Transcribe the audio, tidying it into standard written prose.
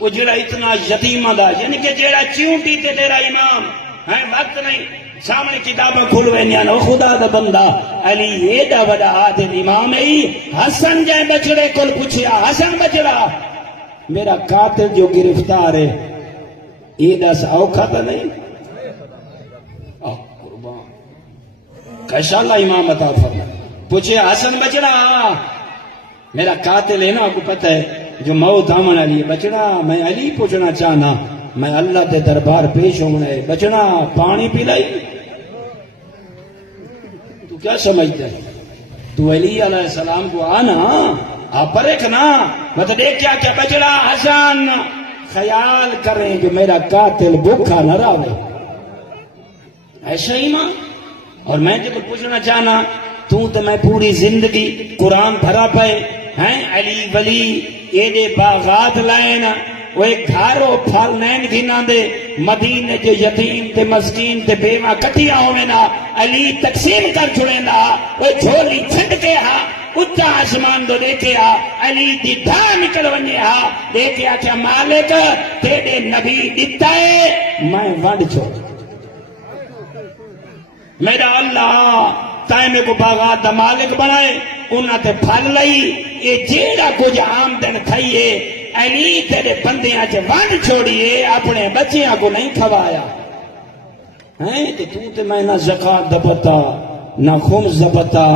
وہ جڑا اتنا یتیمہ دا یعنی کہ جڑا چیونٹی تے تیرا امام ہے وقت نہیں سامنے کتابیں کھلوے نیانا خدا دا بندہ علی یہ دا وڈا عادل امام ہے حسن جائے بچڑے کل پوچھیا حسن بچڑا میرا قاتل جو گرفتار ہے یہ دس اوکھا تا نہیں کیسا اللہ امام عطا فرما پوچھے حسن بچڑا میرا قاتل ہے نا آپ کو پتہ ہے جو موت آمن علی بچڑا میں علی پوچھنا چاہنا میں اللہ تے دربار پیش ہونا ہے بچڑا پانی پلائی تو کیا سمجھتا ہے تو علی علیہ السلام کو آنا آپ پرکھنا مطلب دیکھ کیا بچڑا حسن خیال کریں کہ میرا قاتل بھوکا نہ رہے ایسا ہی ماں اور میں تو پوچھنا چاہنا تو میں پوری زندگی قرآن بھرا پائے ہیں علی ولی ایڈے باغات لائن وہ ایک گھارو پھل نین گھنا دے مدینے جو یتیم تے مسکین تے بیوہ کٹیا ہونے نا علی تقسیم کر چھوڑے نا وہ جھولی چھنڈ کے ہاں اچھا آسمان دو دیکھے ہاں علی دی دھا نکل ونجے ہاں دیکھے آچھا مالک تیرے نبی دیتا ہے میں ونڈ چھوڑ میرا اللہ تائمے کو باغات دا مالک بنائے انہاں تے پھل لئی یہ جیڑا کچھ آمدن کھائیے علی تیرے بندیاں چے وانڈ چھوڑیے اپنے بچیاں کو نہیں کھوایا ہیں تو میں نہ زکاة دبتا نہ خمس دبتا